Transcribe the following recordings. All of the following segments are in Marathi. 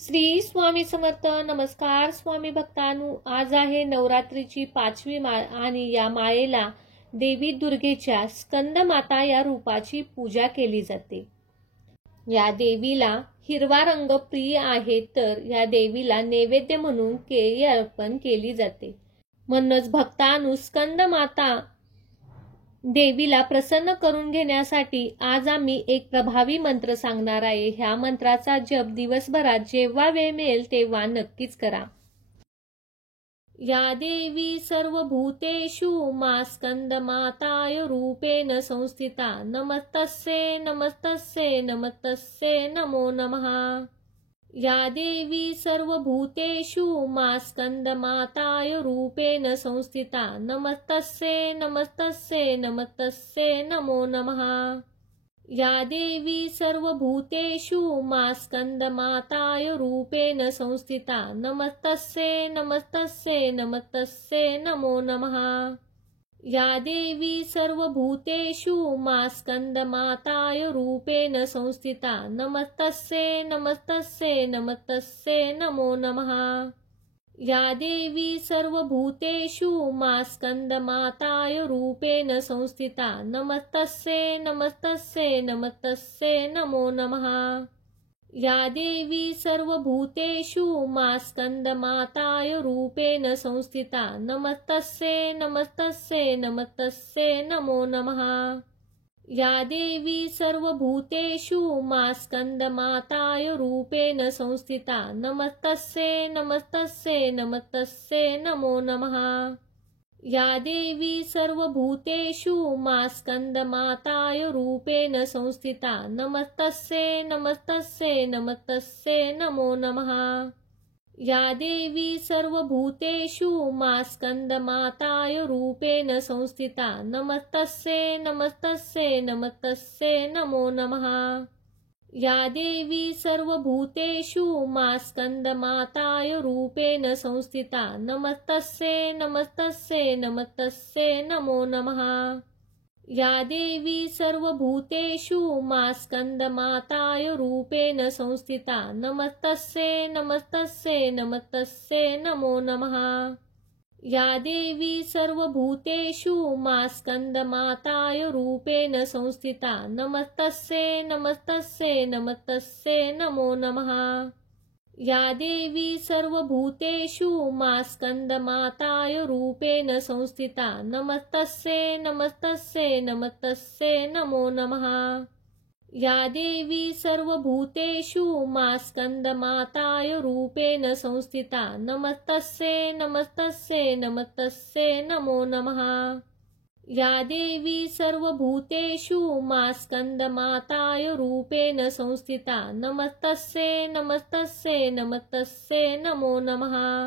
श्री स्वामी समर्थ. नमस्कार स्वामी भक्तांनो. आज आहे नवरात्रीची 5वी माळ आणि या माळेला देवी दुर्गेच्या स्कंदमाता या रूपाची पूजा केली जाते. या देवीला हिरवा रंग प्रिय आहे, तर या देवीला नैवेद्य म्हणून केळी अर्पण केली जाते. म्हणूनच भक्तांनो, स्कंदमाता देवीला प्रसन्न करून घेण्यासाठी आज आम्ही एक प्रभावी मंत्र सांगणार आहे. ह्या मंत्राचा जप दिवसभरात जेव्हा वेळ मिळेल तेव्हा नक्कीच करा. या देवी सर्वभूतेषु मा स्कंदमाताय रूपेण संस्थिता. नमस्तस्यै नमस्तस्यै नमस्तस्यै नमो नमः. या देवी सर्वभूतेषु मा स्कंदमाताय रूपेण संस्थिता. नमस्तस्यै नमस्तस्यै नमस्तस्यै नमो नमः. या देवी सर्वभूतेषु मा स्कंदमाताय रूपेण संस्थिता. नमस्तस्यै नमस्तस्यै नमस्तस्यै नमो नमः. या देवी सर्वभूतेषु मा स्कंदमाताय रूपेण संस्थिता. नमस्तस्यै नमस्तस्यै नमस्तस्यै नमो नमः. या देवी सर्वभूतेषु मा स्कंदमाताय रूपेण संस्थिता. नमस्तस्यै नमस्तस्यै नमस्तस्यै नमो नमः. या देवी सर्वभूतेषु मा स्कंदमाताय रूपेण संस्थिता. नमस्तस्यै नमस्तस्यै नमस्तस्यै नमो नमः. या देवी सर्वभूतेषु मा स्कंदमाताय रूपेण संस्थिता. नमस्तस्यै नमस्तस्यै नमस्तस्यै नमो नमः. या देवी सर्वभूतेषु मा स्कंदमाताय रूपेण संस्थिता. नमस्तस्यै नमस्तस्यै नमस्तस्यै नमो नमः. या देवी सर्वभूतेषु मा स्कंदमाताय रूपेण संस्थिता. नमस्तस्यै नमस्तस्यै नमस्तस्यै नमो नमः. या देवी सर्वभूतेषु मा स्कंदमाताय रूपेण संस्थिता. नमस्तस्यै नमस्तस्यै नमस्तस्यै नमो नमः. या देवी सर्वभूतेषु मा स्कंदमाताय रूपेण संस्थिता. नमस्तस्यै नमस्तस्यै नमस्तस्यै नमो नमः. या देवी सर्वभूतेषु मा स्कंदमाताय रूपेण संस्थिता. नमस्तस्यै नमस्तस्यै नमस्तस्यै नमो नमः. या देवी सर्वभूतेषु मा स्कंदमाताय रूपेण संस्थिता. नमस्तस्यै नमस्तस्यै नमस्तस्यै नमो नमः. या देवी सर्वभूतेषु मा स्कंदमाताय रूपेण संस्थिता. नमस्तस्यै नमस्तस्यै नमस्तस्यै नमो नमः. या देवी सर्वभूतेषु मा स्कंदमाताय रूपेण संस्थिता. नमस्तस्यै नमस्तस्यै नमस्तस्यै नमो नमः.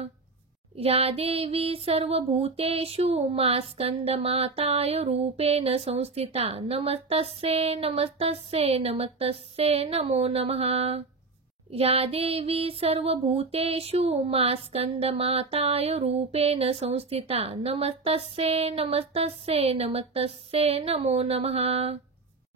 या देवी सर्वभूतेषु मा स्कंदमाताय रूपेण संस्थिता. नमस्तस्यै नमस्तस्यै नमस्तस्यै नमो नमः. या देवी सर्वभूतेषु मा स्कंदमाताय रूपेण संस्थिता. नमस्तस्यै नमस्तस्यै नमस्तस्यै नमो नमः.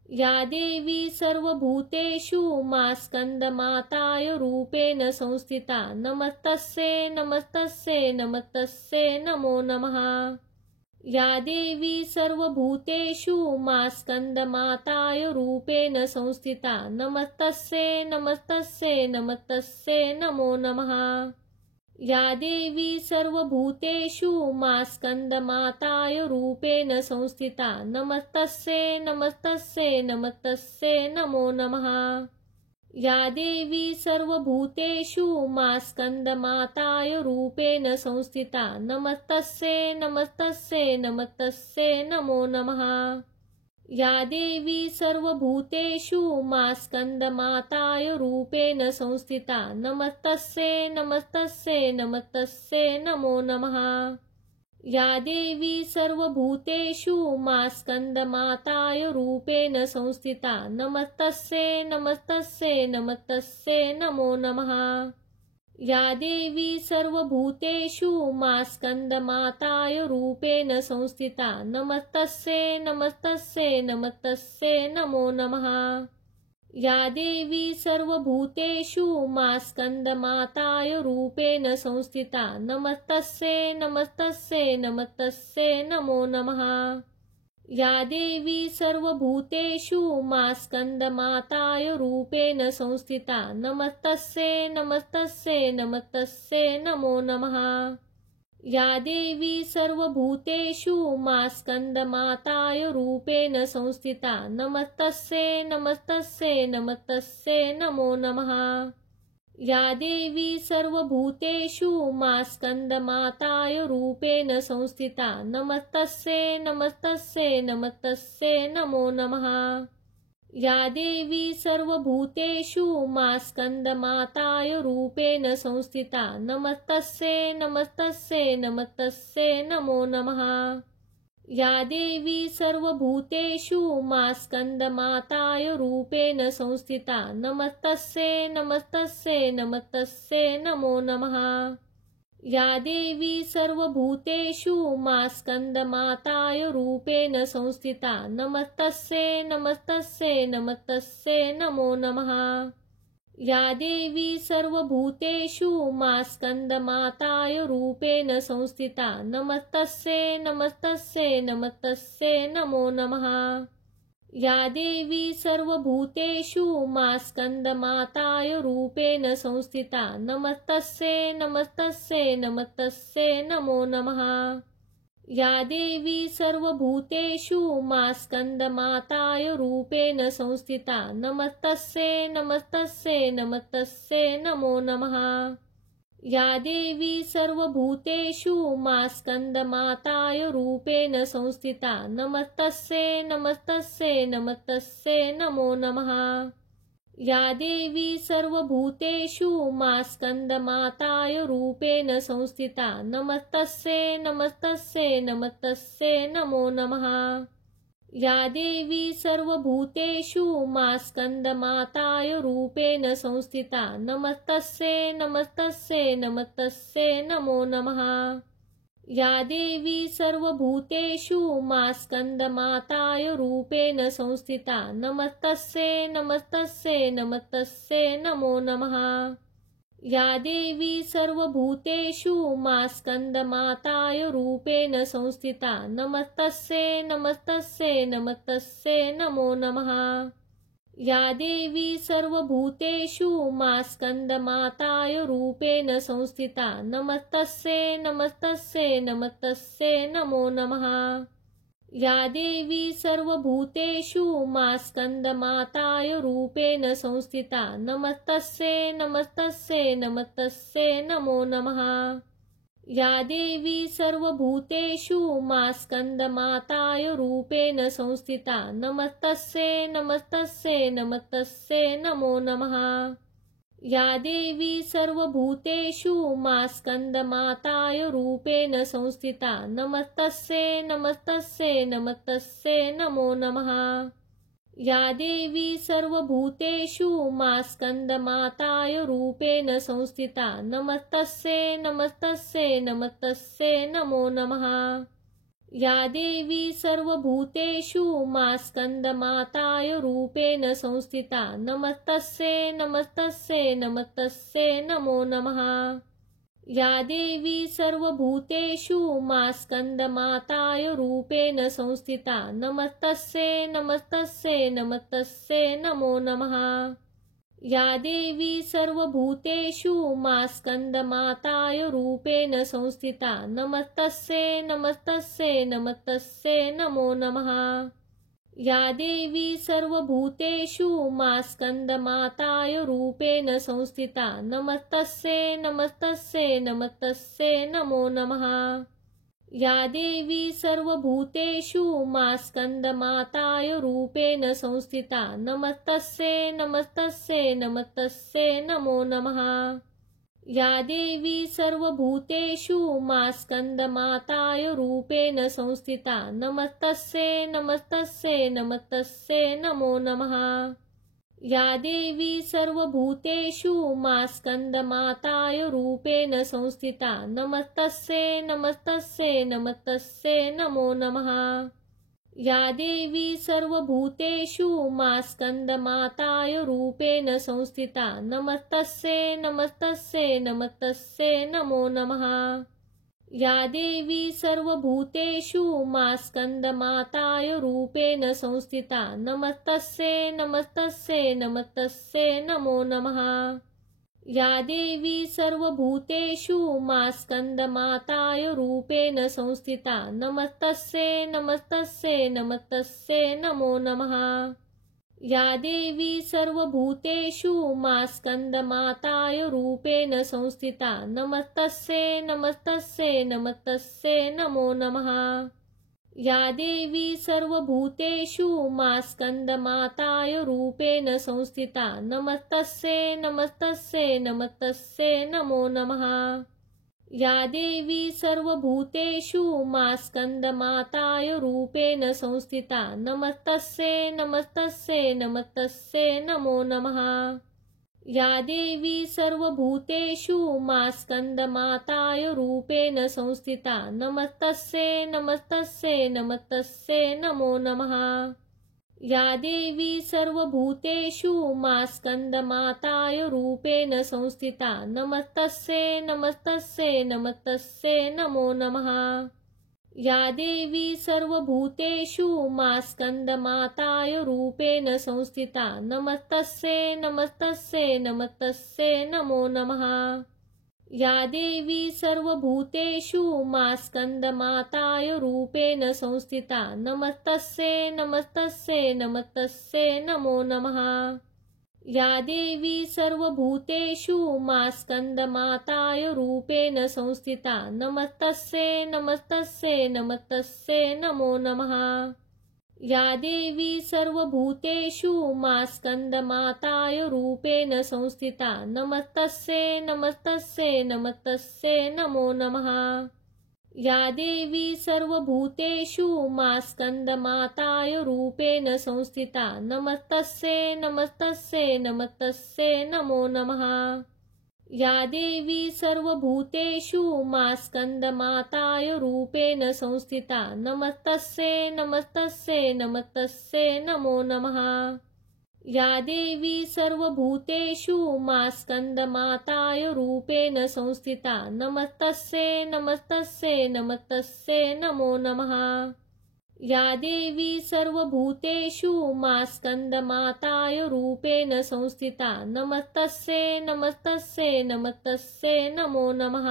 या देवी सर्वभूतेषु मा स्कंदमाताय रूपेण संस्थिता. नमस्तस्यै नमस्तस्यै नमस्तस्यै नमो नमः. या देवी सर्वभूतेषु मा स्कंदमाताय रूपेण संस्थिता. नमस्तस्यै नमस्तस्यै नमस्तस्यै नमो नमः. या देवी सर्वभूतेषु मा स्कंदमाताय रूपेण संस्थिता. नमस्तस्यै नमस्तस्यै नमस्तस्यै नमो नमः. या देवी सर्वभूतेषु मा स्कंदमाताय रूपेण संस्थिता. नमस्तस्यै नमस्तस्यै नमस्तस्यै नमो नमः. या देवी सर्वभूतेषु मा स्कंदमाताय रूपेण संस्थिता. नमस्तस्यै नमस्तस्यै नमस्तस्यै नमो नमः. या देवी सर्वभूतेषु मा स्कंदमाताय रूपेण संस्थिता. नमस्तस्यै नमस्तस्यै नमस्तस्यै नमो नमः. या देवी सर्वभूतेषु मा स्कंदमाताय रूपेण संस्थिता. नमस्तस्यै नमस्तस्यै नमस्तस्यै नमो नमः. या देवी सर्वभूतेषु मा स्कंदमाताय रूपेण संस्थिता नमस्तस्यै नमस्तस्यै नमस्तस्यै नमो नमः। या देवी सर्वभूतेषु मा स्कंदमाताय रूपेण संस्थिता नमस्तस्यै नमस्तस्यै नमस्तस्यै नमो नमः। या देवी सर्वभूतेषु मा स्कंदमाताय रूपेण संस्थिता नमस्तस्यै नमस्तस्यै नमस्तस्यै नमो नमः। या देवी सर्वभूतेषु मा स्कंदमाताय रूपेण संस्थिता नमस्तस्यै नमस्तस्यै नमस्तस्यै नमो नमः। या देवी सर्वभूतेषु मा स्कंदमाताय रूपेण संस्थिता नमस्तस्यै नमस्तस्यै नमस्तस्यै नमो नमः। या देवी सर्वभूतेषु मा स्कंदमाताय रूपेण संस्थिता नमस्तस्यै नमस्तस्यै नमस्तस्यै नमो नमः। या देवी सर्वभूतेषु मा स्कंदमाताय रूपेण संस्थिता नमस्तस्यै नमस्तस्यै नमस्तस्यै नमो नमः। या देवी सर्वभूतेषु मा स्कंदमाताय रूपेण संस्थिता नमस्तस्यै नमस्तस्यै नमस्तस्यै नमो नमः। या देवी सर्वभूतेषु मा स्कंदमाताय रूपेण संस्थिता नमस्तस्यै नमस्तस्यै नमस्तस्यै नमो नमः। या देवी सर्वभूतेषु मा स्कंदमाताय रूपेण संस्थिता नमस्तस्यै नमस्तस्यै नमस्तस्यै नमो नमः। या देवी सर्वभूतेषु मा स्कंदमाताय रूपेण संस्थिता नमस्तस्यै नमस्तस्यै नमस्तस्यै नमो नमः। या देवी सर्वभूतेषु मा स्कंदमाताय रूपेण संस्थिता नमस्तस्यै नमस्तस्यै नमस्तस्यै नमो नमः। या देवी सर्वभूतेषु मा स्कंदमाताय रूपेण संस्थिता नमस्तस्यै नमस्तस्यै नमस्तस्यै नमो नमः। या देवी सर्वभूतेषु मा स्कंदमाताय रूपेण संस्थिता नमस्तस्यै नमस्तस्यै नमस्तस्यै नमो नमः। या देवी सर्वभूतेषु मा स्कंदमाताय रूपेण संस्थिता नमस्तस्यै नमस्तस्यै नमस्तस्यै नमो नमः। या देवी सर्वभूतेषु मा स्कंदमाताय रूपेण संस्थिता नमस्तस्यै नमस्तस्यै नमस्तस्यै नमो नमः। या देवी सर्वभूतेषु मा स्कंदमाताय रूपेण संस्थिता नमस्तस्यै नमस्तस्यै नमस्तस्यै नमो नमः। या देवी सर्वभूतेषु मा स्कंदमाताय रूपेण संस्थिता नमस्तस्यै नमस्तस्यै नमस्तस्यै नमो नमः। या देवी सर्वभूतेषु मा स्कंदमाताय रूपेण संस्थिता नमस्तस्यै नमस्तस्यै नमस्तस्यै नमो नमः। या देवी सर्वभूतेषु मा स्कंदमाताय रूपेण संस्थिता नमस्तस्यै नमस्तस्यै नमस्तस्यै नमो नमः। या देवी सर्वभूतेषु मा स्कंदमाताय रूपेण संस्थिता नमस्तस्यै नमस्तस्यै नमस्तस्यै नमो नमः। या देवी सर्वभूतेषु मा स्कंदमाताय रूपेण संस्थिता नमस्तस्यै नमस्तस्यै नमस्तस्यै नमो नमः। या देवी सर्वभूतेषु मा स्कंदमाताय रूपेण संस्थिता नमस्तस्यै नमस्तस्यै नमस्तस्यै नमो नमः। या देवी सर्वभूतेषु मा स्कंदमाताय रूपेण संस्थिता नमस्तस्यै नमस्तस्यै नमस्तस्यै नमो नमः। या देवी सर्वभूतेषु मा स्कंदमाताय रूपेण संस्थिता नमस्तस्यै नमस्तस्यै नमस्तस्यै नमो नमः। या देवी सर्वभूतेषु मा स्कंदमाताय रूपेण संस्थिता नमस्तस्यै नमस्तस्यै नमस्तस्यै नमो नमः। या देवी सर्वभूतेषु मा स्कंदमाताय रूपेण संस्थिता नमस्तस्यै नमस्तस्यै नमस्तस्यै नमो नमः। या देवी सर्वभूतेषु मा स्कन्दमाताय रूपेण संस्थिता नमस्तस्यै नमस्तस्यै नमस्तस्यै नमो नमः। या देवी सर्वभूतेषु मा स्कन्दमाताय रूपेण संस्थिता नमस्तस्यै नमस्तस्यै नमस्तस्यै नमो नमः। या देवी सर्वभूतेषु मा स्कन्दमाताय रूपेण संस्थिता नमस्तस्यै नमस्तस्यै नमस्तस्यै नमो नमः। या देवी सर्वभूतेषु मा स्कन्दमाताय रूपेण संस्थिता नमस्तस्यै नमस्तस्यै नमस्तस्यै नमो नमः। या देवी सर्वभूतेषु मा स्कन्दमाताय रूपेण संस्थिता नमस्तस्यै नमस्तस्यै नमस्तस्यै नमो नमः। या देवी सर्वभूतेषु मा स्कन्दमाताय रूपेण संस्थिता नमस्तस्यै नमस्तस्यै नमस्तस्यै नमो नमः। या देवी सर्वभूतेषु मा स्कन्दमाताय रूपेण संस्थिता नमस्तस्यै नमस्तस्यै नमस्तस्यै नमो नमः। या देवी सर्वभूतेषु मा स्कन्दमाताय रूपेण संस्थिता नमस्तस्यै नमस्तस्यै नमस्तस्यै नमो नमः। या देवी सर्वभूतेषु मा स्कन्दमाताय रूपेण संस्थिता नमस्तस्यै नमस्तस्यै नमस्तस्यै नमो नमः। या देवी सर्वभूतेषु मा स्कन्दमाताय रूपेण संस्थिता नमस्तस्यै नमस्तस्यै नमस्तस्यै नमो नमः। या देवी सर्वभूतेषु मा स्कन्दमाताय रूपेण संस्थिता नमस्तस्यै नमस्तस्यै नमस्तस्यै नमो नमः। या देवी सर्वभूतेषु मा स्कन्दमाताय रूपेण संस्थिता नमस्तस्यै नमस्तस्यै नमस्तस्यै नमो नमः। या देवी सर्वभूतेषु मा स्कन्दमाताय रूपेण संस्थिता नमस्तस्यै नमस्तस्यै नमस्तस्यै नमो नमः। या देवी सर्वभूतेषु मा स्कन्दमाताय रूपेण संस्थिता नमस्तस्यै नमस्तस्यै नमस्तस्यै नमो नमः। या देवी सर्वभूतेषु मा स्कन्दमाताय रूपेण संस्थिता नमस्तस्यै नमस्तस्यै नमस्तस्यै नमो नमः। या देवी सर्वभूतेषु मा स्कन्दमाताय रूपेण संस्थिता नमस्तस्यै नमस्तस्यै नमस्तस्यै नमो नमः।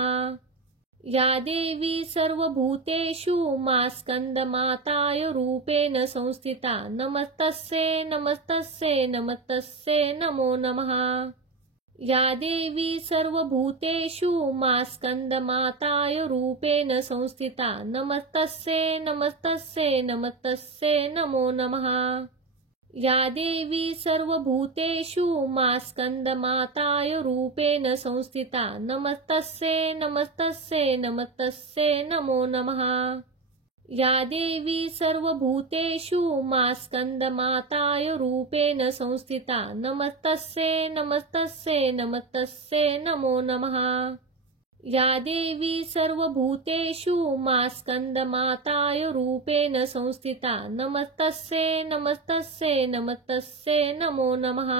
या देवी सर्वभूतेषु मा स्कन्दमाताय रूपेण संस्थिता नमस्तस्यै नमस्तस्यै नमस्तस्यै नमो नमः। या देवी सर्वभूतेषु मा स्कन्दमाताय रूपेण संस्थिता नमस्तस्यै नमस्तस्यै नमस्तस्यै नमो नमः। या देवी सर्वभूतेषु मा स्कन्दमाताय रूपेण संस्थिता नमस्तस्यै नमस्तस्यै नमस्तस्यै नमो नमः। या देवी सर्वभूतेषु मा स्कन्दमाताय रूपेण संस्थिता नमस्तस्यै नमस्तस्यै नमस्तस्यै नमो नमः। या देवी सर्वभूतेषु मा स्कन्दमाताय रूपेण संस्थिता नमस्तस्यै नमस्तस्यै नमस्तस्यै नमो नमः।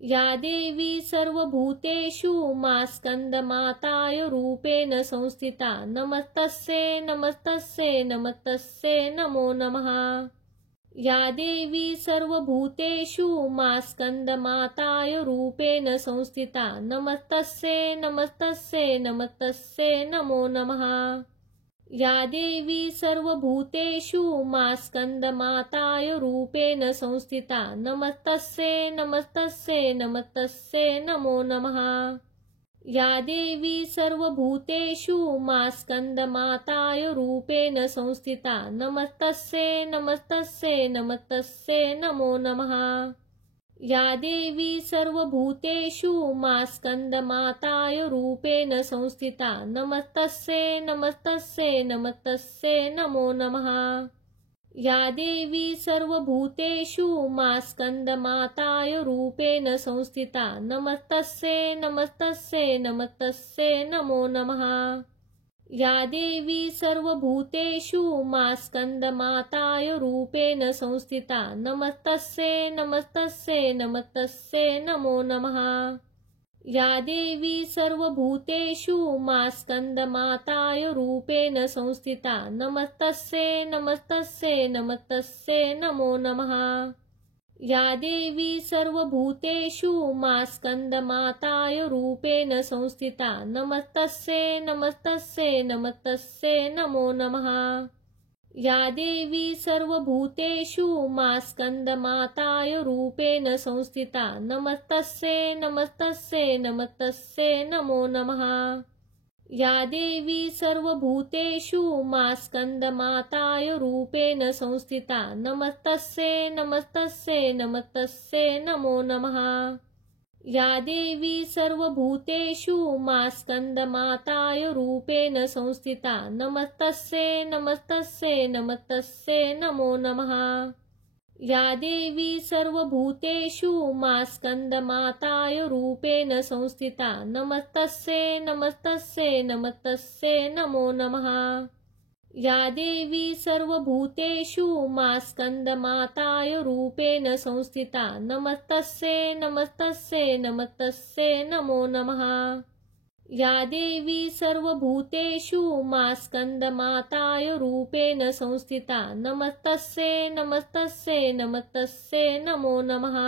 या देवी सर्वभूतेषु मा स्कन्दमाताय रूपेण संस्थिता नमस्तस्यै नमस्तस्यै नमस्तस्यै नमो नमः। या देवी सर्वभूतेषु मा स्कन्दमाताय रूपेण संस्थिता नमस्तस्यै नमस्तस्यै नमस्तस्यै नमो नमः। या देवी सर्वभूतेषु मा स्कन्दमाताय रूपेण संस्थिता नमस्तस्यै नमस्तस्यै नमस्तस्यै नमो नमः। या देवी सर्वभूतेषु मा स्कन्दमाताय रूपेण संस्थिता नमस्तस्यै नमस्तस्यै नमस्तस्यै नमो नमः। या देवी सर्वभूतेषु मा स्कन्दमाताय रूपेण संस्थिता नमस्तस्यै नमस्तस्यै नमस्तस्यै नमो नमः। या देवी सर्वभूतेषु मा स्कन्दमाताय रूपेण संस्थिता नमस्तस्यै नमस्तस्यै नमस्तस्यै नमो नमः। या देवी सर्वभूतेषु मा स्कंदमाताय रूपेण संस्थिता नमस्तस्यै नमस्तस्यै नमस्तस्यै नमो नमः। या देवी सर्वभूतेषु मा स्कंदमाताय रूपेण संस्थिता नमस्तस्यै नमस्तस्यै नमस्तस्यै नमो नमः। या देवी सर्वभूतेषु मा स्कंदमाताय रूपेण संस्थिता नमस्तस्यै नमस्तस्यै नमस्तस्यै नमो नमः। या देवी सर्वभूतेषु मा स्कंदमाताय रूपेण संस्थिता नमस्तस्यै नमस्तस्यै नमस्तस्यै नमो नमः। या देवी सर्वभूतेषु मा स्कंदमाताय रूपेण संस्थिता नमस्तस्यै नमस्तस्यै नमस्तस्यै नमो नमः। या देवी सर्वभूतेषु मा स्कंदमाताय रूपेण संस्थिता नमस्तस्यै नमस्तस्यै नमस्तस्यै नमो नमः। या देवी सर्वभूतेषु मा स्कंदमाताय रूपेण संस्थिता नमस्तस्यै नमस्तस्यै नमस्तस्यै नमो नमः। या देवी सर्वभूतेषु मा स्कंदमाताय रूपेण संस्थिता नमस्तस्यै नमस्तस्यै नमस्तस्यै नमो नमः। या देवी सर्वभूतेषु मा स्कंदमाताय रूपेण संस्थिता नमस्तस्यै नमस्तस्यै नमस्तस्यै नमो नमः।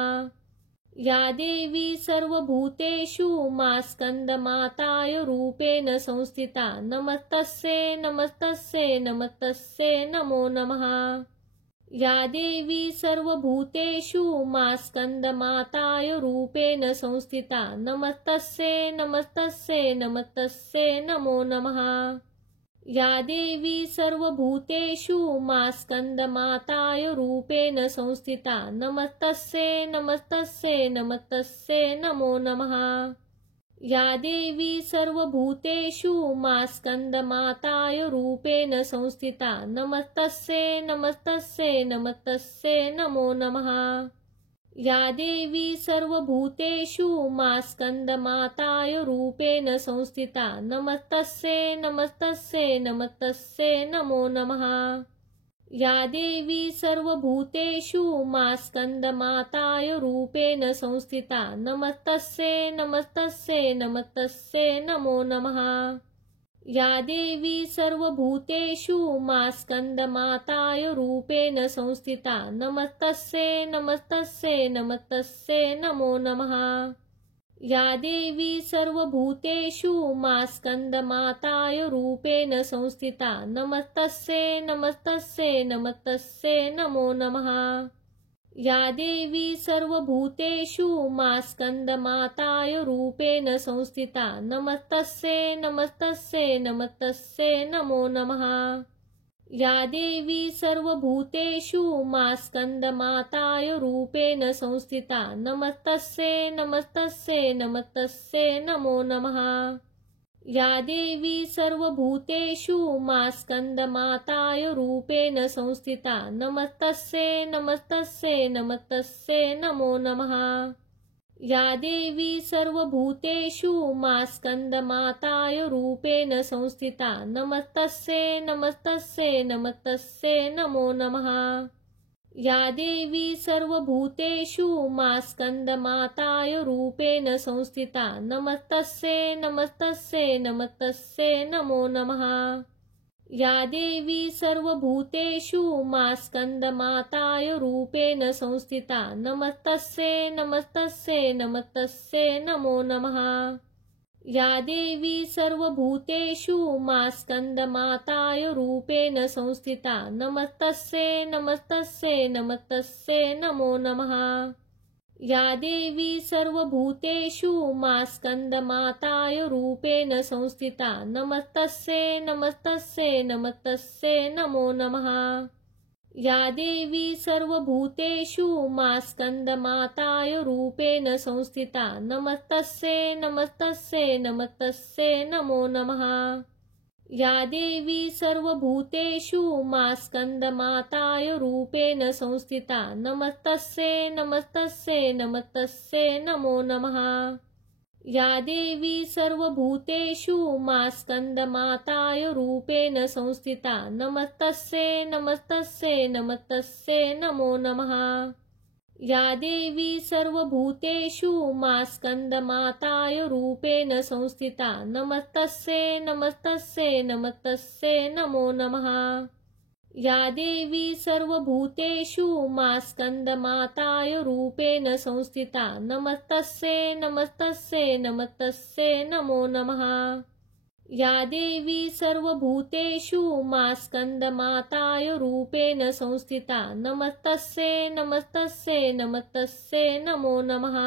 या देवी सर्वभूतेषु मा स्कंदमाताय रूपेण संस्थिता नमस्तस्यै नमस्तस्यै नमस्तस्यै नमो नमः। या देवी सर्वभूतेषु मा स्कंदमाताय रूपेण संस्थिता नमस्तस्यै नमस्तस्यै नमस्तस्यै नमो नमः। या देवी सर्वभूतेषु मा स्कंदमाताय रूपेण संस्थिता नमस्तस्यै नमस्तस्यै नमस्तस्यै नमो नमः। या देवी सर्वभूतेषु मा स्कंदमाताय रूपेण संस्थिता नमस्तस्यै नमस्तस्यै नमस्तस्यै नमो नमः। या देवी सर्वभूतेषु मा स्कंदमाताय रूपेण संस्थिता नमस्तस्यै नमस्तस्यै नमस्तस्यै नमो नमः। या देवी सर्वभूतेषु मा स्कंदमाताय रूपेण संस्थिता नमस्तस्यै नमस्तस्यै नमस्तस्यै नमो नमः। या देवी सर्वभूतेषु मा स्कंदमाताय रूपेण संस्थिता नमस्तस्यै नमस्तस्यै नमस्तस्यै नमो नमः। या देवी सर्वभूतेषु मा स्कंदमाताय रूपेण संस्थिता नमस्तस्यै नमस्तस्यै नमस्तस्यै नमो नमः। या देवी सर्वभूतेषु मा स्कंदमाताय रूपेण संस्थिता नमस्तस्यै नमस्तस्यै नमस्तस्यै नमो नमः। या देवी सर्वभूतेषु मा स्कंदमाताय रूपेण संस्थिता नमस्तस्यै नमस्तस्यै नमस्तस्यै नमो नमः। या देवी सर्वभूतेषु मा स्कंदमाताय रूपेण संस्थिता नमस्तस्यै नमस्तस्यै नमस्तस्यै नमो नमः। या देवी सर्वभूतेषु मा स्कंदमाताय रूपेण संस्थिता नमस्तस्यै नमस्तस्यै नमस्तस्यै नमो नमः। या देवी सर्वभूतेषु मा स्कंदमाताय रूपेण संस्थिता नमस्तस्यै नमस्तस्यै नमस्तस्यै नमो नमः। या देवी सर्वभूतेषु मा स्कंदमाताय रूपेण संस्थिता नमस्तस्यै नमस्तस्यै नमस्तस्यै नमो नमः। या देवी सर्वभूतेषु मा स्कंदमाताय रूपेण संस्थिता नमस्तस्यै नमस्तस्यै नमस्तस्यै नमो नमः। या देवी सर्वभूतेषु मा स्कंदमाताय रूपेण संस्थिता नमस्तस्यै नमस्तस्यै नमस्तस्यै नमो नमः। या देवी सर्वभूतेषु मा स्कंदमाताय रूपेण संस्थिता नमस्तस्यै नमस्तस्यै नमस्तस्यै नमो नमः। या देवी सर्वभूतेषु मा स्कंदमाताय रूपेण संस्थिता नमस्तस्यै नमस्तस्यै नमस्तस्यै नमो नमः। या देवी सर्वभूतेषु मा स्कन्दमाताय रूपेण संस्थिता नमस्तस्यै नमस्तस्यै नमस्तस्यै नमो नमः। या देवी सर्वभूतेषु मा स्कन्दमाताय रूपेण संस्थिता नमस्तस्यै नमस्तस्यै नमस्तस्यै नमो नमः। या देवी सर्वभूतेषु मा स्कन्दमाताय रूपेण संस्थिता नमस्तस्यै नमस्तस्यै नमस्तस्यै नमो नमः। या देवी सर्वभूतेषु मा स्कन्दमाताय रूपेण संस्थिता नमस्तस्यै नमस्तस्यै नमस्तस्यै नमो नमः।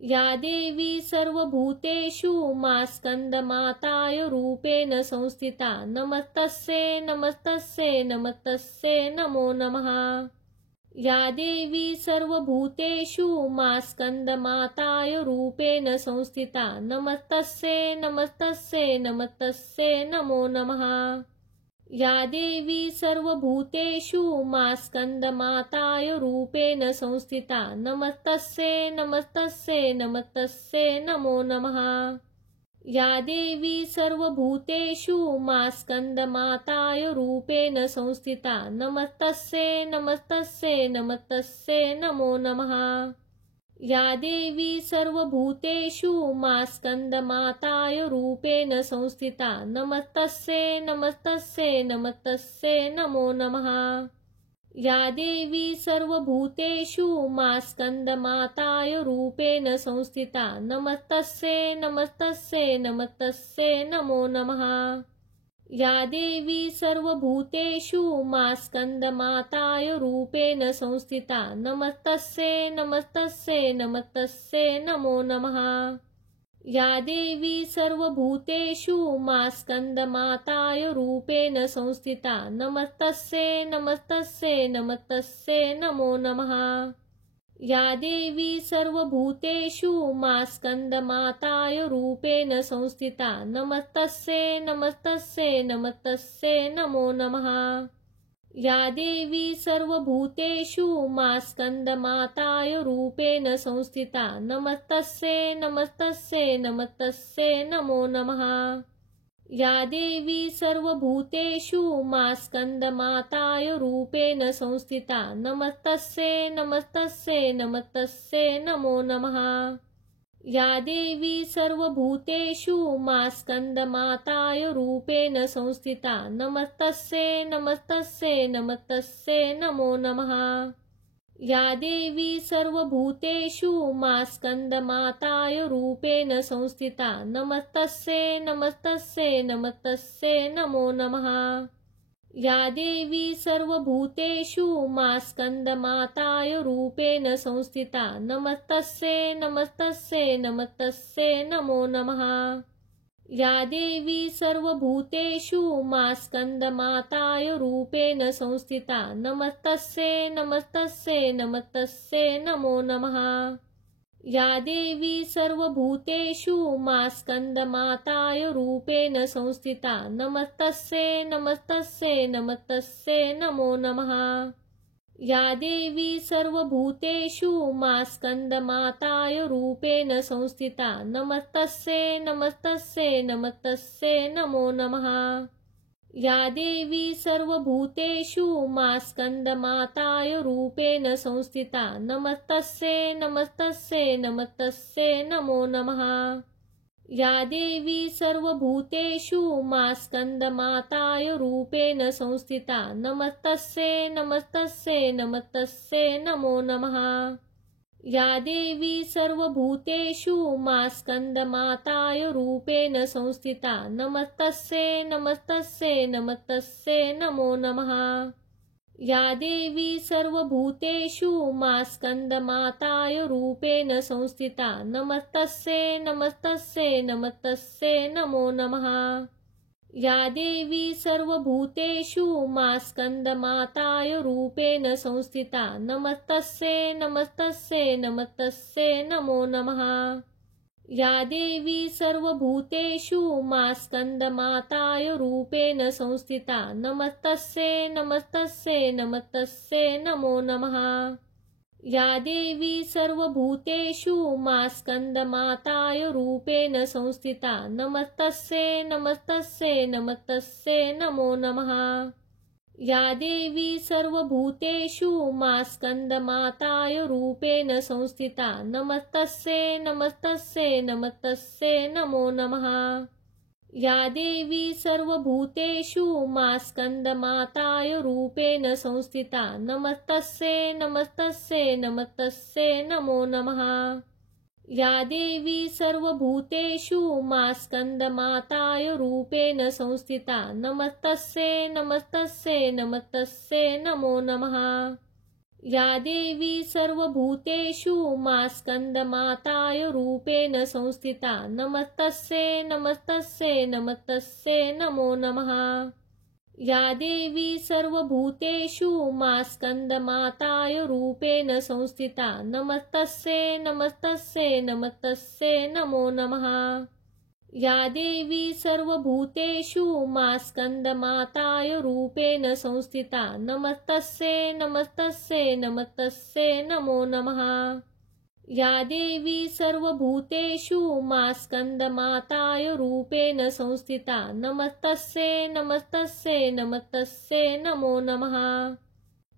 या देवी सर्वभूतेषु मा स्कन्दमाताय रूपेण संस्थिता नमस्तस्यै नमस्तस्यै नमस्तस्यै नमो नमः। या देवी सर्वभूतेषु मा स्कन्दमाताय रूपेण संस्थिता नमस्तस्यै नमस्तस्यै नमस्तस्यै नमो नमः। या देवी सर्वभूतेषु मा स्कन्दमाताय रूपेण संस्थिता नमस्तस्यै नमस्तस्यै नमस्तस्यै नमो नमः। या देवी सर्वभूतेषु मा स्कन्दमाताय रूपेण संस्थिता नमस्तस्यै नमस्तस्यै नमस्तस्यै नमो नमः। या देवी सर्वभूतेषु मा स्कन्दमाताय रूपेण संस्थिता नमस्तस्यै नमस्तस्यै नमस्तस्यै नमो नमः। या देवी सर्वभूतेषु मा स्कन्दमाताय रूपेण संस्थिता नमस्तस्यै नमस्तस्यै नमस्तस्यै नमो नमः। या देवी सर्वभूतेषु मा स्कन्दमाताय रूपेण संस्थिता नमस्तस्यै नमस्तस्यै नमस्तस्यै नमो नमः। या देवी सर्वभूतेषु मा स्कन्दमाताय रूपेण संस्थिता नमस्तस्यै नमस्तस्यै नमस्तस्यै नमो नमः। या देवी सर्वभूतेषु मा स्कन्दमाताय रूपेण संस्थिता नमस्तस्यै नमस्तस्यै नमस्तस्यै नमो नमः। या देवी सर्वभूतेषु मा स्कन्दमाताय रूपेण संस्थिता नमस्तस्यै नमस्तस्यै नमस्तस्यै नमो नमः। या देवी सर्वभूतेषु मा स्कन्दमाताय रूपेण संस्थिता नमस्तस्यै नमस्तस्यै नमस्तस्यै नमो नमः। या देवी सर्वभूतेषु मा स्कन्दमाताय रूपेण संस्थिता नमस्तस्यै नमस्तस्यै नमस्तस्यै नमो नमः। या देवी सर्वभूतेषु मा स्कन्दमाताय रूपेण संस्थिता नमस्तस्यै नमस्तस्यै नमस्तस्यै नमो नमः। या देवी सर्वभूतेषु मा स्कन्दमाताय रूपेण संस्थिता नमस्तस्यै नमस्तस्यै नमस्तस्यै नमो नमः। या देवी सर्वभूतेषु मा स्कन्दमाताय रूपेण संस्थिता नमस्तस्यै नमस्तस्यै नमस्तस्यै नमो नमः। या देवी सर्वभूतेषु मा स्कन्दमाताय रूपेण संस्थिता नमस्तस्यै नमस्तस्यै नमस्तस्यै नमो नमः। या देवी सर्वभूतेषु मा स्कन्दमाताय रूपेण संस्थिता नमस्तस्यै नमस्तस्यै नमस्तस्यै नमो नमः। या देवी सर्वभूतेषु मा स्कन्दमाताय रूपेण संस्थिता नमस्तस्यै नमस्तस्यै नमस्तस्यै नमो नमः। या देवी सर्वभूतेषु मा स्कन्दमाताय रूपेण संस्थिता नमस्तस्यै नमस्तस्यै नमस्तस्यै नमो नमः। या देवी सर्वभूतेषु मा स्कन्दमाताय रूपेण संस्थिता नमस्तस्यै नमस्तस्यै नमस्तस्यै नमो नमः। या देवी सर्वभूतेषु मा स्कन्दमाताय रूपेण संस्थिता नमस्तस्यै नमस्तस्यै नमस्तस्यै नमो नमः। या देवी सर्वभूतेषु मा स्कन्दमाताय रूपेण संस्थिता नमस्तस्यै नमस्तस्यै नमस्तस्यै नमो नमः। या देवी सर्वभूतेषु मा स्कन्दमाताय रूपेण संस्थिता नमस्तस्यै नमस्तस्यै नमस्तस्यै नमो नमः। या देवी सर्वभूतेषु मा स्कन्दमाताय रूपेण संस्थिता नमस्तस्यै नमस्तस्यै नमस्तस्यै नमो नमः। या देवी सर्वभूतेषु मा स्कन्दमाताय रूपेण संस्थिता नमस्तस्यै नमस्तस्यै नमस्तस्यै नमो नमः। या देवी सर्वभूतेषु मा स्कन्दमाताय रूपेण संस्थिता नमस्तस्यै नमस्तस्यै नमस्तस्यै नमो नमः। या देवी सर्वभूतेषु मा स्कन्दमाताय रूपेण संस्थिता नमस्तस्यै नमस्तस्यै नमस्तस्यै नमो नमः। या देवी सर्वभूतेषु मा स्कन्दमाताय रूपेण संस्थिता नमस्तस्यै नमस्तस्यै नमस्तस्यै नमो नमः। या देवी सर्वभूतेषु मा स्कन्दमाताय रूपेण संस्थिता नमस्तस्यै नमस्तस्यै नमस्तस्यै नमो नमः। या देवी सर्वभूतेषु मा स्कन्दमाताय रूपेण संस्थिता नमस्तस्यै नमस्तस्यै नमस्तस्यै नमो नमः। या देवी सर्वभूतेषु मा स्कन्दमाताय रूपेण संस्थिता नमस्तस्यै नमस्तस्यै नमस्तस्यै नमो नमः।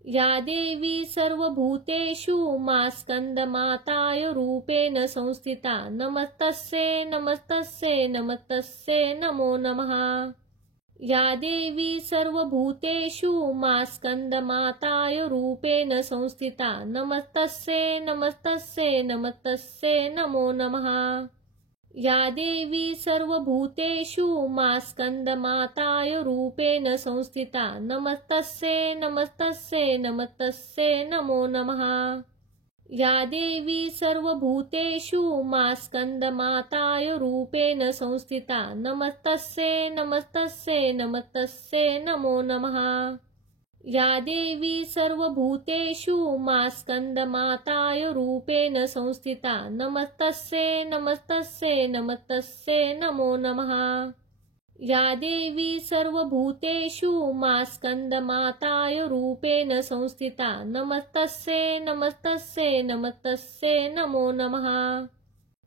या देवी सर्वभूतेषु मा स्कन्दमाताय रूपेण संस्थिता नमस्तस्यै नमस्तस्यै नमस्तस्यै नमो नमः। या देवी सर्वभूतेषु मा स्कन्दमाताय रूपेण संस्थिता नमस्तस्यै नमस्तस्यै नमस्तस्यै नमो नमः। या देवी सर्वभूतेषु मा स्कन्दमाताय रूपेण संस्थिता नमस्तस्यै नमस्तस्यै नमस्तस्यै नमो नमः। या देवी सर्वभूतेषु मा स्कन्दमाताय रूपेण संस्थिता नमस्तस्यै नमस्तस्यै नमस्तस्यै नमो नमः। या देवी सर्वभूतेषु मा स्कन्दमाताय रूपेण संस्थिता नमस्तस्यै नमस्तस्यै नमस्तस्यै नमो नमः। या देवी सर्वभूतेषु मा स्कन्दमाताय रूपेण संस्थिता नमस्तस्यै नमस्तस्यै नमस्तस्यै नमो नमः।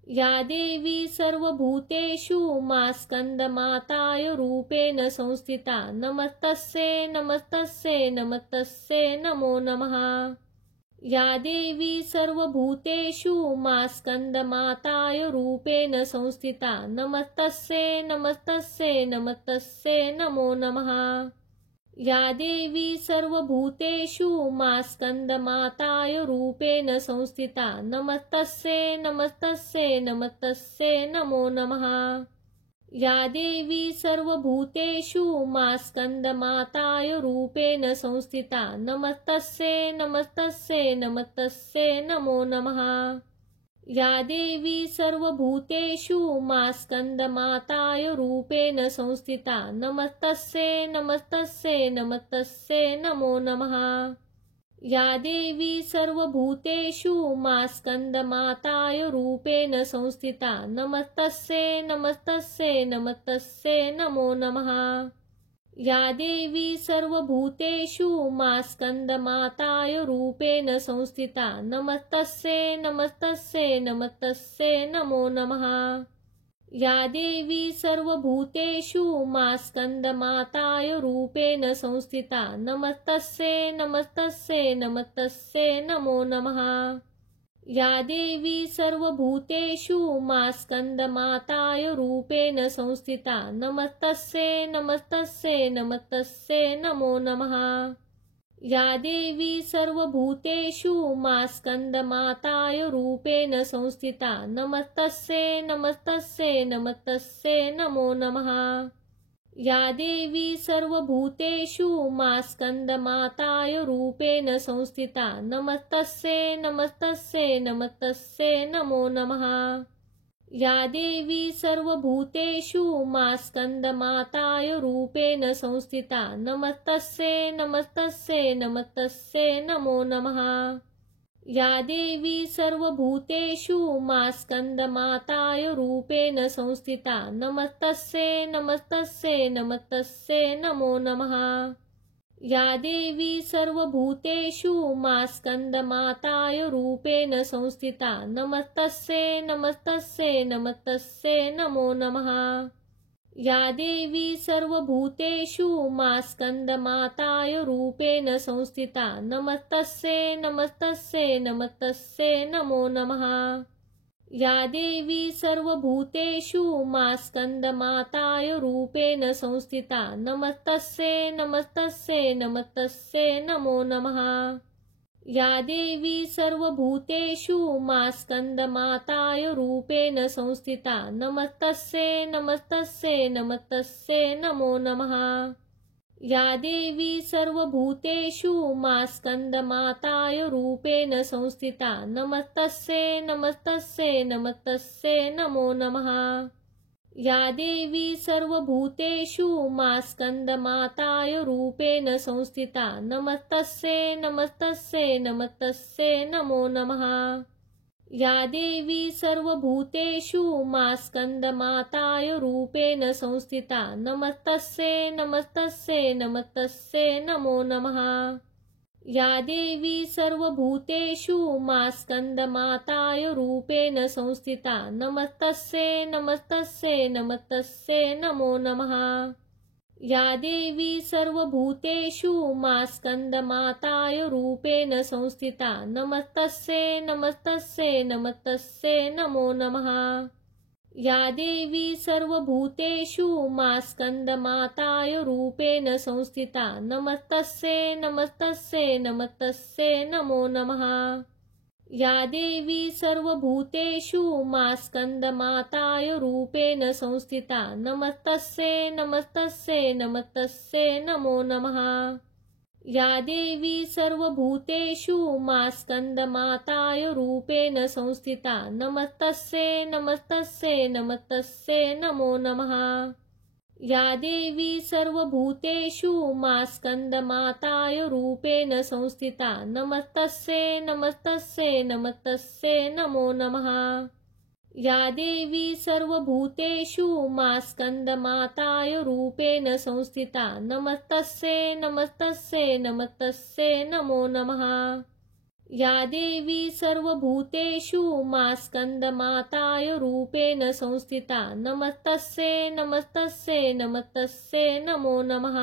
या देवी सर्वभूतेषु मा स्कन्दमाताय रूपेण संस्थिता नमस्तस्यै नमस्तस्यै नमस्तस्यै नमो नमः। या देवी सर्वभूतेषु मा स्कन्दमाताय रूपेण संस्थिता नमस्तस्यै नमस्तस्यै नमस्तस्यै नमो नमः। या देवी सर्वभूतेषु मा स्कन्दमाताय रूपेण संस्थिता नमस्तस्यै नमस्तस्यै नमस्तस्यै नमो नमः। या देवी सर्वभूतेषु मा स्कन्दमाताय रूपेण संस्थिता नमस्तस्यै नमस्तस्यै नमस्तस्यै नमो नमः। या देवी सर्वभूतेषु मा स्कन्दमाताय रूपेण संस्थिता नमस्तस्यै नमस्तस्यै नमस्तस्यै नमो नमः। या देवी सर्वभूतेषु मा स्कन्दमाताय रूपेण संस्थिता नमस्तस्यै नमस्तस्यै नमस्तस्यै नमो नमः। या देवी सर्वभूतेषु मा स्कन्दमाताय रूपेण संस्थिता नमस्तस्यै नमस्तस्यै नमस्तस्यै नमो नमः। या देवी सर्वभूतेषु मा स्कन्दमाताय रूपेण संस्थिता नमस्तस्यै नमस्तस्यै नमस्तस्यै नमो नमः। या देवी सर्वभूतेषु मा स्कन्दमाताय रूपेण संस्थिता नमस्तस्यै नमस्तस्यै नमस्तस्यै नमो नमः। या देवी सर्वभूतेषु मा स्कन्दमाताय रूपेण संस्थिता नमस्तस्यै नमस्तस्यै नमस्तस्यै नमो नमः। या देवी सर्वभूतेषु मा स्कन्दमाताय रूपेण संस्थिता नमस्तस्यै नमस्तस्यै नमस्तस्यै नमो नमः। या देवी सर्वभूतेषु मा स्कन्दमाताय रूपेण संस्थिता नमस्तस्यै नमस्तस्यै नमस्तस्यै नमो नमः। या देवी सर्वभूतेषु मा स्कन्दमाताय रूपेण संस्थिता नमस्तस्यै नमस्तस्यै नमस्तस्यै नमो नमः। या देवी सर्वभूतेषु मा स्कन्दमाताय रूपेण संस्थिता नमस्तस्यै नमस्तस्यै नमस्तस्यै नमो नमः। या देवी सर्वभूतेषु मा स्कन्दमाताय रूपेण संस्थिता नमस्तस्यै नमस्तस्यै नमस्तस्यै नमो नमः। या देवी सर्वभूतेषु मा स्कन्दमाताय रूपेण संस्थिता नमस्तस्यै नमस्तस्यै नमस्तस्यै नमो नमः। या देवी सर्वभूतेषु मा स्कन्दमाताय रूपेण संस्थिता नमस्तस्यै नमस्तस्यै नमस्तस्यै नमो नमः। या देवी सर्वभूतेषु मा स्कन्दमाताय रूपेण संस्थिता नमस्तस्यै नमस्तस्यै नमस्तस्यै नमो नमः। या देवी सर्वभूतेषु मा स्कन्दमाताय रूपेण संस्थिता नमस्तस्यै नमस्तस्यै नमस्तस्यै नमो नमः। या देवी सर्वभूतेषु मा स्कन्दमाताय रूपेण संस्थिता नमस्तस्यै नमस्तस्यै नमस्तस्यै नमो नमः। या देवी सर्वभूतेषु मा स्कन्दमाताय रूपेण संस्थिता नमस्तस्यै नमस्तस्यै नमस्तस्यै नमो नमः। या देवी सर्वभूतेषु मा स्कन्दमाताय रूपेण संस्थिता नमस्तस्यै नमस्तस्यै नमस्तस्यै नमो नमः। या देवी सर्वभूतेषु मा स्कन्दमाताय रूपेण संस्थिता नमस्तस्यै नमस्तस्यै नमस्तस्यै नमो नमः। या देवी सर्वभूतेषु मा स्कन्दमाताय रूपेण संस्थिता नमस्तस्यै नमस्तस्यै नमस्तस्यै नमो नमः। या देवी सर्वभूतेषु मा स्कन्दमाताय रूपेण संस्थिता नमस्तस्यै नमस्तस्यै नमस्तस्यै नमो नमः। या देवी सर्वभूतेषु मा स्कन्दमाताय रूपेण संस्थिता नमस्तस्यै नमस्तस्यै नमस्तस्यै नमो नमः। या देवी सर्वभूतेषु मा स्कन्दमाताय रूपेण संस्थिता नमस्तस्यै नमस्तस्यै नमस्तस्यै नमो नमः। या देवी सर्वभूतेषु मा स्कन्दमाताय रूपेण संस्थिता नमस्तस्यै नमस्तस्यै नमस्तस्यै नमो नमः।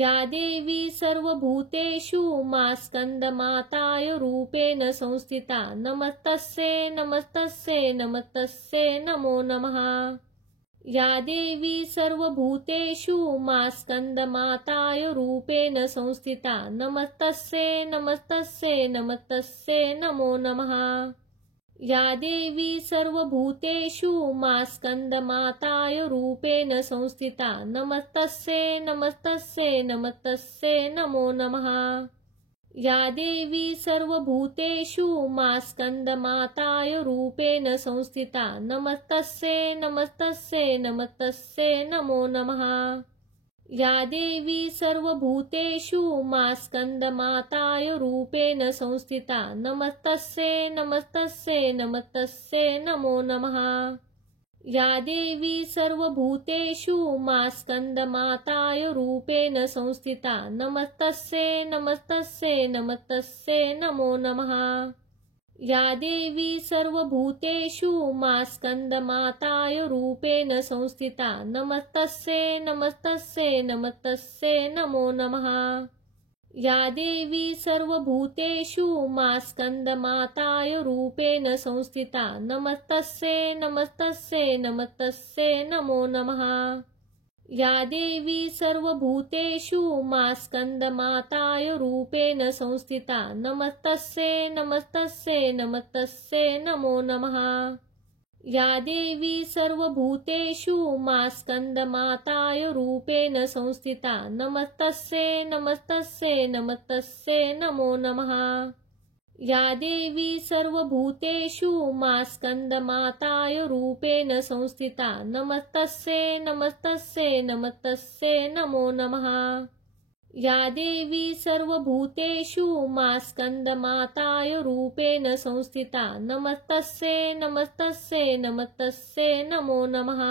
या देवी सर्वभूतेषु मा स्कन्दमाताय रूपेण संस्थिता नमस्तस्यै नमस्तस्यै नमस्तस्यै नमो नमः। या देवी सर्वभूतेषु मा स्कन्दमाताय रूपेण संस्थिता नमस्तस्यै नमस्तस्यै नमस्तस्यै नमो नमः। या देवी सर्वभूतेषु मा स्कन्दमाताय रूपेण संस्थिता नमस्तस्यै नमस्तस्यै नमस्तस्यै नमो नमः। या देवी सर्वभूतेषु मा स्कन्दमाताय रूपेण संस्थिता नमस्तस्यै नमस्तस्यै नमस्तस्यै नमो नमः। या देवी सर्वभूतेषु मा स्कन्दमाताय रूपेण संस्थिता नमस्तस्यै नमस्तस्यै नमस्तस्यै नमो नमः। या देवी सर्वभूतेषु मा स्कन्दमाताय रूपेण संस्थिता नमस्तस्यै नमस्तस्यै नमस्तस्यै नमो नमः। या देवी सर्वभूतेषु मा स्कन्दमाताय रूपेण संस्थिता नमस्तस्यै नमस्तस्यै नमस्तस्यै नमो नमः। या देवी सर्वभूतेषु मा स्कन्दमाताय रूपेण संस्थिता नमस्तस्यै नमस्तस्यै नमस्तस्यै नमो नमः। या देवी सर्वभूतेषु मा स्कन्दमाताय रूपेण संस्थिता नमस्तस्यै नमस्तस्यै नमस्तस्यै नमो नमः। या देवी सर्वभूतेषु मा स्कन्दमाताय रूपेण संस्थिता नमस्तस्यै नमस्तस्यै नमस्तस्यै नमो नमः। या देवी सर्वभूतेषु मा स्कन्दमाताय रूपेण संस्थिता नमस्तस्यै नमस्तस्यै नमस्तस्यै नमो नमः। या देवी सर्वभूतेषु मा स्कन्दमाताय रूपेण संस्थिता नमस्तस्यै नमस्तस्यै नमस्तस्यै नमो नमः।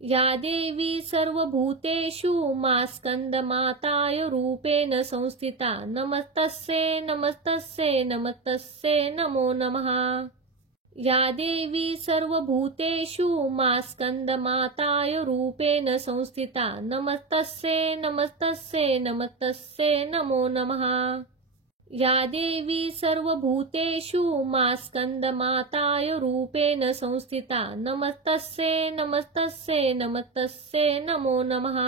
या देवी सर्वभूतेषु मा स्कन्दमाताय रूपेण संस्थिता नमस्तस्यै नमस्तस्यै नमस्तस्यै नमो नमः। या देवी सर्वभूतेषु मा स्कन्दमाताय रूपेण संस्थिता नमस्तस्यै नमस्तस्यै नमस्तस्यै नमो नमः। या देवी सर्वभूतेषु मा स्कन्दमाताय रूपेण संस्थिता नमस्तस्यै नमस्तस्यै नमस्तस्यै नमो नमः।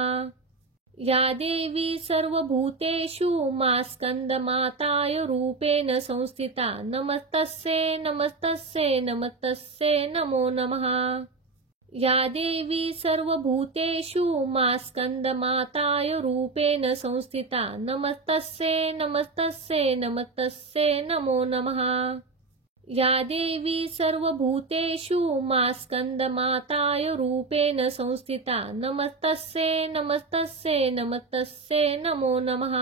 या देवी सर्वभूतेषु मा स्कन्दमाताय रूपेण संस्थिता नमस्तस्यै नमस्तस्यै नमस्तस्यै नमो नमः। या देवी सर्वभूतेषु मा स्कन्दमाताय रूपेण संस्थिता नमस्तस्यै नमस्तस्यै नमस्तस्यै नमो नमः। या देवी सर्वभूतेषु मा स्कन्दमाताय रूपेण संस्थिता नमस्तस्यै नमस्तस्यै नमस्तस्यै नमो नमः।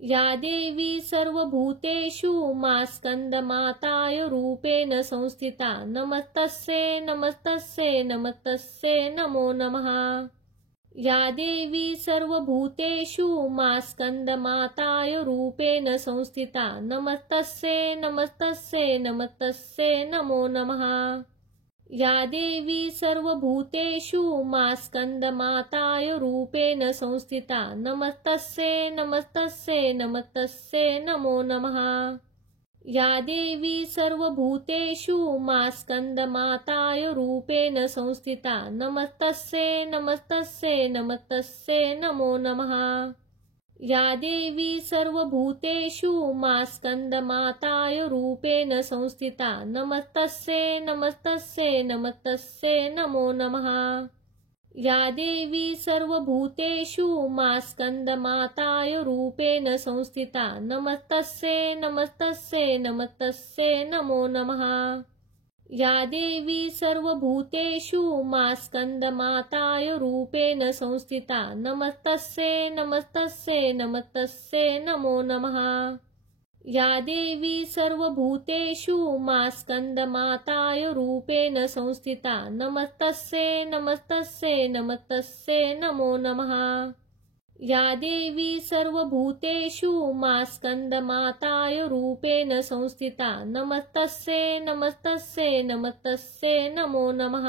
या देवी सर्वभूतेषु मा स्कन्दमाताय रूपेण संस्थिता नमस्तस्यै नमस्तस्यै नमस्तस्यै नमो नमः। या देवी सर्वभूतेषु मा स्कन्दमाताय रूपेण संस्थिता नमस्तस्यै नमस्तस्यै नमस्तस्यै नमो नमः। या देवी सर्वभूतेषु मा स्कन्दमाताय रूपेण संस्थिता नमस्तस्यै नमस्तस्यै नमस्तस्यै नमो नमः। या देवी सर्वभूतेषु मा स्कन्दमाताय रूपेण संस्थिता नमस्तस्यै नमस्तस्यै नमस्तस्यै नमो नमः। या देवी सर्वभूतेषु मा स्कन्दमाताय रूपेण संस्थिता नमस्तस्यै नमस्तस्यै नमस्तस्यै नमो नमः। या देवी सर्वभूतेषु मा स्कन्दमाताय रूपेण संस्थिता नमस्तस्यै नमस्तस्यै नमस्तस्यै नमो नमः। या देवी सर्वभूतेषु मा स्कन्दमाताय रूपेण संस्थिता नमस्तस्यै नमस्तस्यै नमस्तस्यै नमो नमः। या देवी सर्वभूतेषु मा स्कन्दमाताय रूपेण संस्थिता नमस्तस्यै नमस्तस्यै नमस्तस्यै नमो नमः। या देवी सर्वभूतेषु मा स्कन्दमाताय रूपेण संस्थिता नमस्तस्यै नमस्तस्यै नमस्तस्यै नमो नमः।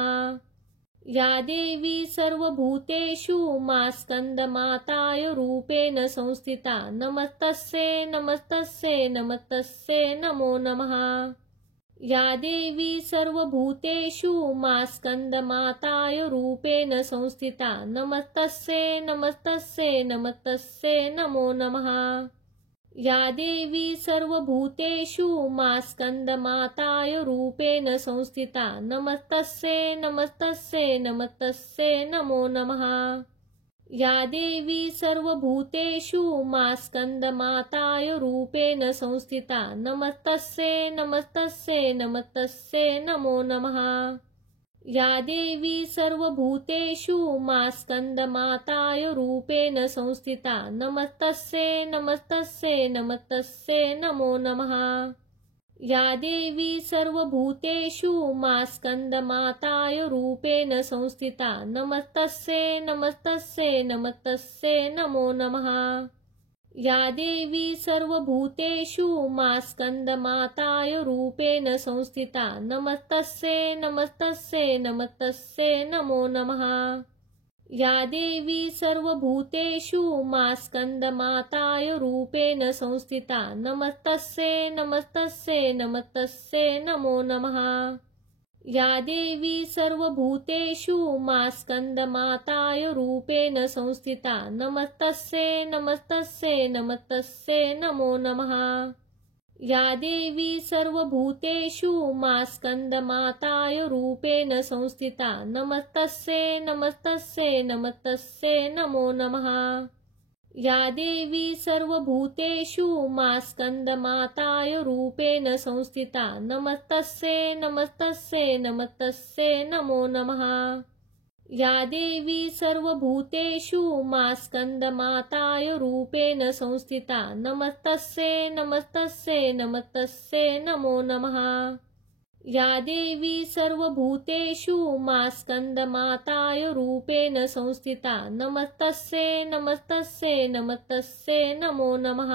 या देवी सर्वभूतेषु मा स्कन्दमाताय रूपेण संस्थिता नमस्तस्यै नमस्तस्यै नमस्तस्यै नमो नमः। या देवी सर्वभूतेषु मा स्कन्दमाताय रूपेण संस्थिता नमस्तस्यै नमस्तस्यै नमस्तस्यै नमो नमः। या देवी सर्वभूतेषु मा स्कन्दमाताय रूपेण संस्थिता नमस्तस्यै नमस्तस्यै नमस्तस्यै नमो नमः। या देवी सर्वभूतेषु मा स्कन्दमाताय रूपेण संस्थिता नमस्तस्यै नमस्तस्यै नमस्तस्यै नमो नमः। या देवी सर्वभूतेषु मा स्कन्दमाताय रूपेण संस्थिता नमस्तस्यै नमस्तस्यै नमस्तस्यै नमो नमः। या देवी सर्वभूतेषु मा स्कन्दमाताय रूपेण संस्थिता नमस्तस्यै नमस्तस्यै नमस्तस्यै नमो नमः। या देवी सर्वभूतेषु मा स्कन्दमाताय रूपेण संस्थिता नमस्तस्यै नमस्तस्यै नमस्तस्यै नमो नमः। या देवी सर्वभूतेषु मा स्कन्दमाताय रूपेण संस्थिता नमस्तस्यै नमस्तस्यै नमस्तस्यै नमो नमः। या देवी सर्वभूतेषु मा स्कन्दमाताय रूपेण संस्थिता नमस्तस्यै नमस्तस्यै नमस्तस्यै नमो नमः। या देवी सर्वभूतेषु मा स्कन्दमाताय रूपेण संस्थिता नमस्तस्यै नमस्तस्यै नमस्तस्यै नमो नमः। या देवी सर्वभूतेषु मा स्कन्दमाताय रूपेण संस्थिता नमस्तस्यै नमस्तस्यै नमस्तस्यै नमो नमः। या देवी सर्वभूतेषु मा स्कन्दमाताय रूपेण संस्थिता नमस्तस्यै नमस्तस्यै नमस्तस्यै नमो नमः। या देवी सर्वभूतेषु मा स्कन्दमाताय रूपेण संस्थिता नमस्तस्यै नमस्तस्यै नमस्तस्यै नमो नमः।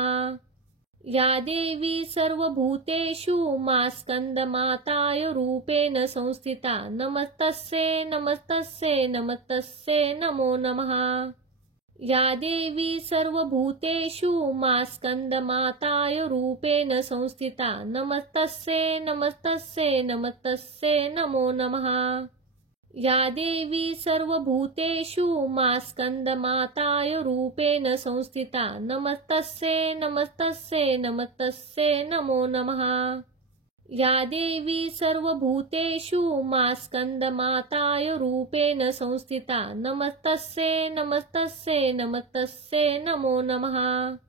या देवी सर्वभूतेषु मा स्कन्दमाताय रूपेण संस्थिता नमस्तस्यै नमस्तस्यै नमस्तस्यै नमो नमः। या देवी सर्वभूतेषु मा स्कन्दमाताय रूपेण संस्थिता नमस्तस्यै नमस्तस्यै नमस्तस्यै नमो नमः। या देवी सर्वभूतेषु मा स्कन्दमाताय रूपेण संस्थिता नमस्तस्यै नमस्तस्यै नमस्तस्यै नमो नमः। या देवी सर्वभूतेषु मा स्कन्दमाताय रूपेण संस्थिता नमस्तस्यै नमस्तस्यै नमस्तस्यै नमो नमः।